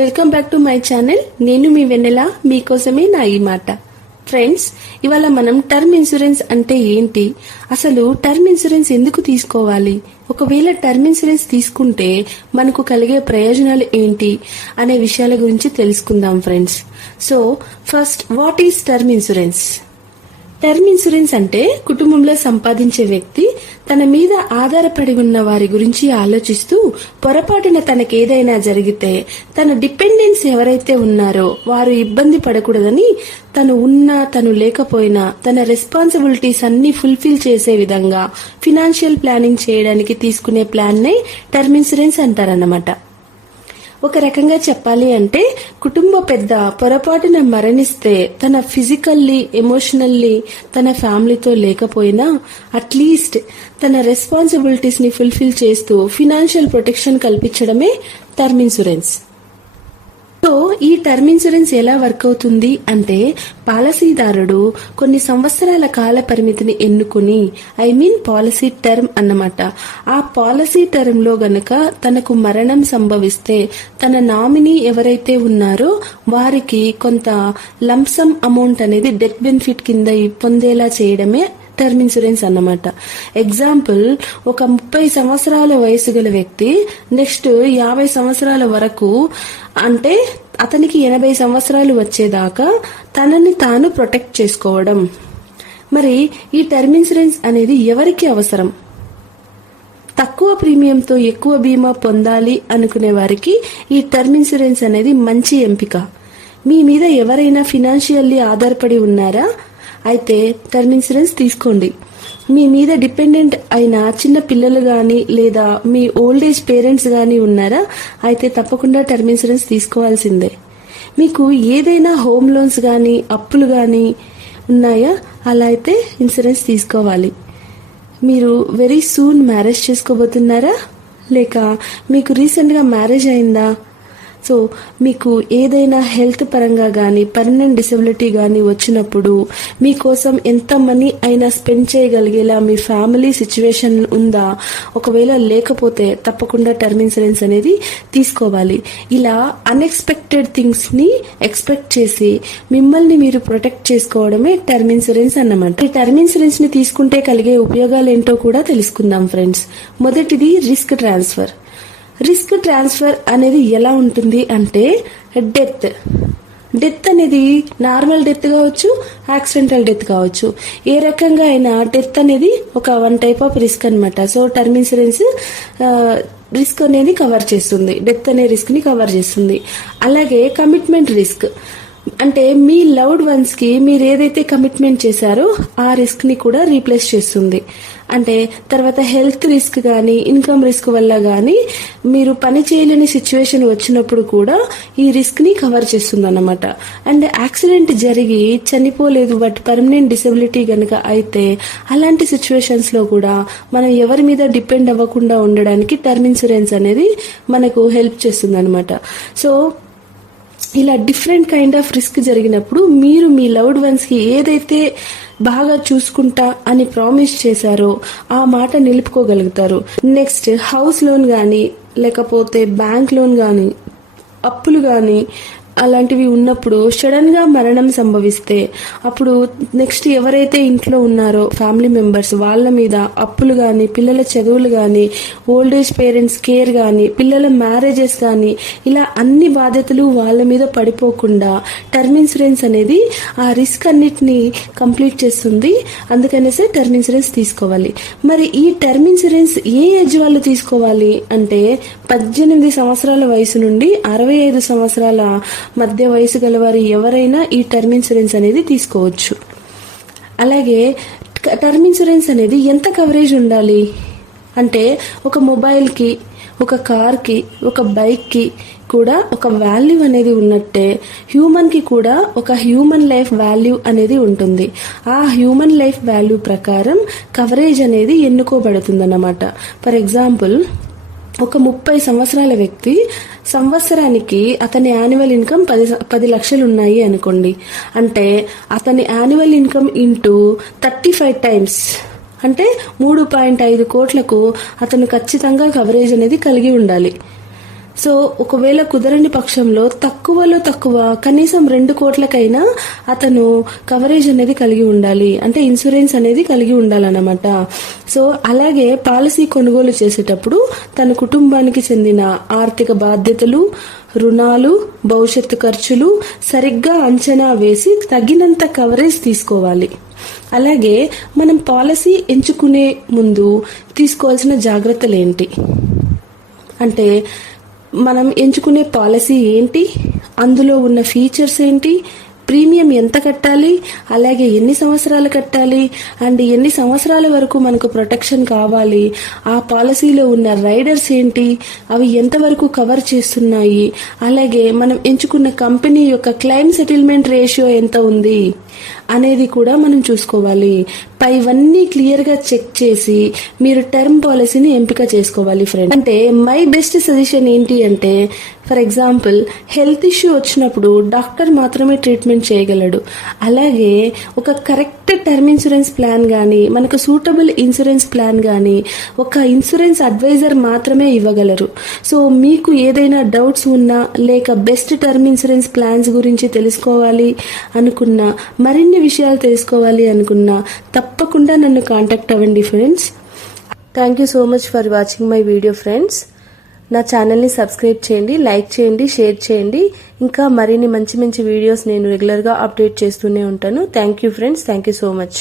Welcome back to my channel. నేను మీ వెన్నెల, మీకోసమే నా ఈ మాట. ఫ్రెండ్స్, ఇవాళ మనం టర్మ్ ఇన్సూరెన్స్ అంటే ఏంటి, అసలు టర్మ్ ఇన్సూరెన్స్ ఎందుకు తీసుకోవాలి, ఒకవేళ టర్మ్ ఇన్సూరెన్స్ తీసుకుంటే మనకు కలిగే ప్రయోజనాలు ఏంటి అనే విషయాల గురించి తెలుసుకుందాం friends. So first, what is term insurance? Term insurance అంటే కుటుంబంలో సంపాదించే వ్యక్తి తన మీద ఆధారపడి ఉన్న వారి గురించి ఆలోచిస్తూ పొరపాటున తనకేదైనా జరిగితే తన డిపెండెంట్స్ ఎవరైతే ఉన్నారో వారు ఇబ్బంది పడకూడదని తను ఉన్నా తను లేకపోయినా తన రెస్పాన్సిబిలిటీస్ అన్ని ఫుల్ఫిల్ చేసే విధంగా ఫినాన్షియల్ ప్లానింగ్ చేయడానికి తీసుకునే ప్లాన్ నే టర్మ్ ఇన్సూరెన్స్ అంటారన్నమాట. ఒక రకంగా చెప్పాలి అంటే కుటుంబ పెద్ద పొరపాటున మరణిస్తే తన ఫిజికల్లీ ఎమోషనల్లీ తన ఫ్యామిలీతో లేకపోయినా అట్లీస్ట్ తన రెస్పాన్సిబిలిటీస్ ని ఫుల్ఫిల్ చేస్తూ ఫినాన్షియల్ ప్రొటెక్షన్ కల్పించడమే టర్మ్ ఇన్సూరెన్స్. సో ఈ టర్మ్ ఇన్సూరెన్స్ ఎలా వర్క్ అవుతుంది అంటే, పాలసీదారుడు కొన్ని సంవత్సరాల కాల పరిమితిని ఎన్నుకుని, పాలసీ టర్మ్ అన్నమాట. ఆ పాలసీ టర్మ్ లో గనక తనకు మరణం సంభవిస్తే తన నామినీ ఎవరైతే ఉన్నారో వారికి కొంత లంసమ్ అమౌంట్ అనేది డెత్ బెనిఫిట్ కింద పొందేలా చేయడమే టర్మ్ ఇన్సూరెన్స్ అన్నమాట. ఎగ్జాంపుల్, ఒక 30 సంవత్సరాల వయసు గల వ్యక్తి నెక్స్ట్ 50 సంవత్సరాల వరకు, అంటే అతనికి 80 సంవత్సరాలు వచ్చేదాకా తనని తాను ప్రొటెక్ట్ చేసుకోవడం. మరి ఈ టర్మ్ ఇన్సూరెన్స్ అనేది ఎవరికి అవసరం? తక్కువ ప్రీమియంతో ఎక్కువ బీమా పొందాలి అనుకునే వారికి ఈ టర్మ్ ఇన్సూరెన్స్ అనేది మంచి ఎంపిక. మీ మీద ఎవరైనా ఫినాన్షియల్లీ ఆధారపడి ఉన్నారా? అయితే టర్మ్ ఇన్సూరెన్స్ తీసుకోండి. మీ మీద డిపెండెంట్ అయిన చిన్న పిల్లలు గాని లేదా మీ ఓల్డ్ ఏజ్ పేరెంట్స్ గాని ఉన్నారా? అయితే తప్పకుండా టర్మ్ ఇన్సూరెన్స్ తీసుకోవాల్సిందే. మీకు ఏదైనా హోమ్ లోన్స్ గాని అప్పులు గాని ఉన్నాయా? అలా అయితే ఇన్సూరెన్స్ తీసుకోవాలి. మీరు వెరీ సూన్ మ్యారేజ్ చేసుకోబోతున్నారా, లేక మీకు రీసెంట్ గా మ్యారేజ్ అయిందా? సో మీకు ఏదైనా హెల్త్ పరంగా గానీ పర్మనెంట్ డిసెబిలిటీ గానీ వచ్చినప్పుడు మీకోసం ఎంత మనీ అయినా స్పెండ్ చేయగలిగేలా మీ ఫ్యామిలీ సిచ్యువేషన్ ఉందా? ఒకవేళ లేకపోతే తప్పకుండా టర్మ్ ఇన్సూరెన్స్ అనేది తీసుకోవాలి. ఇలా అన్ఎక్స్పెక్టెడ్ థింగ్స్ ని ఎక్స్పెక్ట్ చేసి మిమ్మల్ని మీరు ప్రొటెక్ట్ చేసుకోవడమే టర్మ్ ఇన్సూరెన్స్ అన్నమాట. ఈ టర్మ్ ఇన్సూరెన్స్ ని తీసుకుంటే కలిగే ఉపయోగాలు ఏంటో కూడా తెలుసుకుందాం ఫ్రెండ్స్. మొదటిది రిస్క్ ట్రాన్స్ఫర్. రిస్క్ ట్రాన్స్ఫర్ అనేది ఎలా ఉంటుంది అంటే, డెత్ అనేది నార్మల్ డెత్ కావచ్చు, యాక్సిడెంటల్ డెత్ కావచ్చు. ఏ రకంగా అయినా డెత్ అనేది ఒక వన్ టైప్ ఆఫ్ రిస్క్ అన్నమాట. సో టర్మ్ ఇన్సూరెన్స్ రిస్క్ అనేది కవర్ చేస్తుంది, డెత్ అనే రిస్క్ ని కవర్ చేస్తుంది. అలాగే కమిట్మెంట్ రిస్క్ అంటే మీ లవ్డ్ వన్స్ కి మీరు ఏదైతే కమిట్మెంట్ చేశారో ఆ రిస్క్ ని కూడా రీప్లేస్ చేస్తుంది. అంటే తర్వాత హెల్త్ రిస్క్ గానీ ఇన్కమ్ రిస్క్ వల్ల గానీ మీరు పని చేయలేని సిచ్యువేషన్ వచ్చినప్పుడు కూడా ఈ రిస్క్ ని కవర్ చేస్తుంది అన్నమాట. అండ్ యాక్సిడెంట్ జరిగి చనిపోలేదు బట్ పర్మనెంట్ డిసెబిలిటీ గనక అయితే అలాంటి సిచ్యువేషన్స్ లో కూడా మనం ఎవరి మీద డిపెండ్ అవ్వకుండా ఉండడానికి టర్మ్ ఇన్సూరెన్స్ అనేది మనకు హెల్ప్ చేస్తుంది అన్నమాట. సో ఇలా డిఫరెంట్ కైండ్ ఆఫ్ రిస్క్ జరిగినప్పుడు మీరు మీ లవ్డ్ వన్స్ కి ఏదైతే బాగా చూసుకుంటా అని ప్రామిస్ చేశారో ఆ మాట నిలుపుకోగలుగుతారు. నెక్స్ట్, హౌస్ లోన్ గానీ లేకపోతే బ్యాంక్ లోన్ గానీ అప్పులు గానీ అలాంటివి ఉన్నప్పుడు సడన్ గా మరణం సంభవిస్తే అప్పుడు నెక్స్ట్ ఎవరైతే ఇంట్లో ఉన్నారో ఫ్యామిలీ మెంబర్స్ వాళ్ళ మీద అప్పులు గాని, పిల్లల చదువులు గాని, ఓల్డ్ ఏజ్ పేరెంట్స్ కేర్ గాని, పిల్లల మ్యారేజెస్ గాని, ఇలా అన్ని బాధ్యతలు వాళ్ళ మీద పడిపోకుండా టర్మ్ ఇన్సూరెన్స్ అనేది ఆ రిస్క్ అన్నిటిని కంప్లీట్ చేస్తుంది. అందుకనేసి టర్మ్ ఇన్సూరెన్స్ తీసుకోవాలి. మరి ఈ టర్మ్ ఇన్సూరెన్స్ ఏ ఏజ్ వాళ్ళు తీసుకోవాలి అంటే, 18 సంవత్సరాల వయసు నుండి 65 సంవత్సరాల మధ్య వయసు గలవారు ఎవరైనా ఈ టర్మ్ ఇన్సూరెన్స్ అనేది తీసుకోవచ్చు. అలాగే టర్మ్ ఇన్సూరెన్స్ అనేది ఎంత కవరేజ్ ఉండాలి అంటే, ఒక మొబైల్ కి, ఒక కార్ కి, ఒక బైక్ కి కూడా ఒక వాల్యూ అనేది ఉన్నట్టే హ్యూమన్ కి కూడా ఒక హ్యూమన్ లైఫ్ వాల్యూ అనేది ఉంటుంది. ఆ హ్యూమన్ లైఫ్ వాల్యూ ప్రకారం కవరేజ్ అనేది ఎన్నుకోబడుతుందన్నమాట. ఫర్ ఎగ్జాంపుల్, ఒక 30 సంవత్సరాల వ్యక్తి సంవత్సరానికి అతని యాన్యువల్ ఇన్కమ్ 10 లక్షలు ఉన్నాయి అనుకోండి. అంటే అతని యాన్యువల్ ఇన్కమ్ ఇంటూ 35 టైమ్స్ అంటే 3.5 కోట్లకు అతను ఖచ్చితంగా కవరేజ్ అనేది కలిగి ఉండాలి. సో ఒకవేళ కుదరని పక్షంలో తక్కువలో తక్కువ కనీసం 2 కోట్లకైనా అతను కవరేజ్ అనేది కలిగి ఉండాలి, అంటే ఇన్సూరెన్స్ అనేది కలిగి ఉండాలన్నమాట. సో అలాగే పాలసీ కొనుగోలు చేసేటప్పుడు తన కుటుంబానికి చెందిన ఆర్థిక బాధ్యతలు, రుణాలు, భవిష్యత్తు ఖర్చులు సరిగ్గా అంచనా వేసి తగినంత కవరేజ్ తీసుకోవాలి. అలాగే మనం పాలసీ ఎంచుకునే ముందు తీసుకోవాల్సిన జాగ్రత్తలు ఏంటి అంటే, మనం ఎంచుకునే పాలసీ ఏంటి, అందులో ఉన్న ఫీచర్స్ ఏంటి, ప్రీమియం ఎంత కట్టాలి, అలాగే ఎన్ని సంవత్సరాలు కట్టాలి, అండ్ ఎన్ని సంవత్సరాల వరకు మనకు ప్రొటెక్షన్ కావాలి, ఆ పాలసీలో ఉన్న రైడర్స్ ఏంటి, అవి ఎంతవరకు కవర్ చేస్తున్నాయి, అలాగే మనం ఎంచుకున్న కంపెనీ యొక్క క్లెయిమ్ సెటిల్మెంట్ రేషియో ఎంత ఉంది అనేది కూడా మనం చూసుకోవాలి. పైవన్నీ క్లియర్ గా చెక్ చేసి మీరు టర్మ్ పాలసీని ఎంపిక చేసుకోవాలి ఫ్రెండ్. అంటే మై బెస్ట్ సజెషన్ ఏంటి అంటే, ఫర్ ఎగ్జాంపుల్ హెల్త్ ఇష్యూ వచ్చినప్పుడు డాక్టర్ మాత్రమే ట్రీట్మెంట్ చేయగలడు. అలాగే ఒక కరెక్ట్ టర్మ్ ఇన్సూరెన్స్ ప్లాన్ కానీ, మనకు సూటబుల్ ఇన్సూరెన్స్ ప్లాన్ కానీ ఒక ఇన్సూరెన్స్ అడ్వైజర్ మాత్రమే ఇవ్వగలరు. సో మీకు ఏదైనా డౌట్స్ ఉన్నా, లేక బెస్ట్ టర్మ్ ఇన్సూరెన్స్ ప్లాన్స్ గురించి తెలుసుకోవాలి అనుకున్నా, మరిన్ని విషయాలు తెలుసుకోవాలి అనుకున్నా తప్పకుండా నన్ను కాంటాక్ట్ అవ్వండి friends. Thank you so much for watching my video friends. నా ఛానల్ని సబ్స్క్రైబ్ చేయండి, లైక్ చేయండి, షేర్ చేయండి. ఇంకా మరిన్ని మంచి మంచి వీడియోస్ నేను రెగ్యులర్గా అప్డేట్ చేస్తూనే ఉంటాను. Thank you friends, thank you so much.